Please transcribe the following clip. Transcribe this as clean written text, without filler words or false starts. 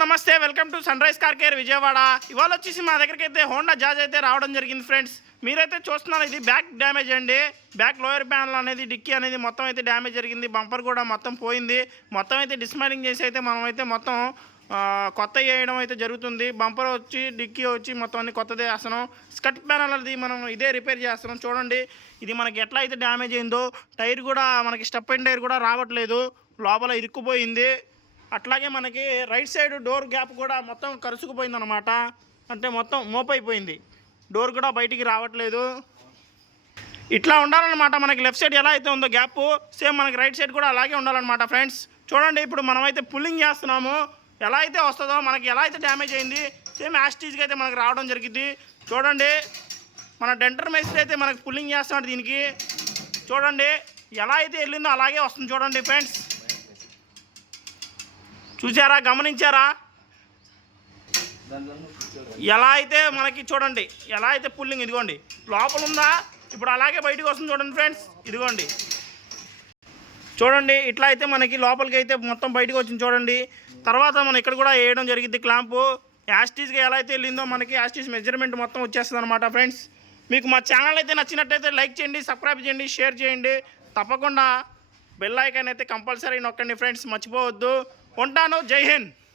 నమస్తే, welcome to Sunrise Car Care Vijayawada. ఇవాళ వచ్చేసి మా దగ్గరికి అయితే హోండా జాజ్ అయితే రావడం జరిగింది ఫ్రెండ్స్. మీరైతే చూస్తున్నారు, ఇది బ్యాక్ డ్యామేజ్ అండి. బ్యాక్ లోయర్ ప్యానల్ అనేది, డిక్కీ అనేది మొత్తం అయితే డ్యామేజ్ జరిగింది. బంపర్ కూడా మొత్తం పోయింది. మొత్తం అయితే డిస్మాంటింగ్ చేసి అయితే మనం అయితే మొత్తం కొత్త వేయడం అయితే జరుగుతుంది. బంపర్ వచ్చి, డిక్కీ వచ్చి మొత్తం అన్ని కొత్తదే వేస్తున్నాం. స్కట్ ప్యానల్ అది మనం ఇదే రిపేర్ చేస్తున్నాం. చూడండి, ఇది మనకి ఎట్లా అయితే డ్యామేజ్ అయిందో. టైర్ కూడా మనకి స్టెప్ అండ్ టైర్ కూడా రావట్లేదు, లోపల ఇరుక్కుపోయింది. అట్లాగే మనకి రైట్ సైడ్ డోర్ గ్యాప్ కూడా మొత్తం కరుచుకుపోయింది అనమాట. అంటే మొత్తం మోపైపోయింది, డోర్ కూడా బయటికి రావట్లేదు. ఇట్లా ఉండాలన్నమాట. మనకి లెఫ్ట్ సైడ్ ఎలా అయితే ఉందో గ్యాప్, సేమ్ మనకి రైట్ సైడ్ కూడా అలాగే ఉండాలన్నమాట ఫ్రెండ్స్. చూడండి, ఇప్పుడు మనమైతే పుల్లింగ్ చేస్తున్నాము. ఎలా అయితే వస్తుందో, మనకి ఎలా అయితే డ్యామేజ్ అయింది సేమ్ యాస్టీజ్గా అయితే మనకి రావడం జరిగింది. చూడండి, మన డెంటర్ మేస్త్రి అయితే మనకి పుల్లింగ్ చేస్తున్నాడు దీనికి. చూడండి, ఎలా అయితే వెళ్ళిందో అలాగే వస్తుంది. చూడండి ఫ్రెండ్స్, చూసారా, గమనించారా ఎలా అయితే మనకి. చూడండి ఎలా అయితే పుల్లింగ్, ఇదిగోండి లోపల ఉందా, ఇప్పుడు అలాగే బయటకు వస్తుంది. చూడండి ఫ్రెండ్స్, ఇదిగోండి చూడండి, ఇట్లా అయితే మనకి లోపలికి అయితే మొత్తం బయటకు వచ్చింది. చూడండి, తర్వాత మనం ఇక్కడ కూడా వేయడం జరిగింది క్లాంపు. యాస్టీస్గా ఎలా అయితే వెళ్ళిందో మనకి యాస్టీస్ మెజర్మెంట్ మొత్తం వచ్చేస్తుంది అనమాట ఫ్రెండ్స్. మీకు మా ఛానల్ అయితే నచ్చినట్టయితే లైక్ చేయండి, సబ్స్క్రైబ్ చేయండి, షేర్ చేయండి. తప్పకుండా బెల్ ఐకాన్ అయితే కంపల్సరీ నొక్కండి ఫ్రెండ్స్, మర్చిపోవద్దు. ఉంటాను. జై హింద్.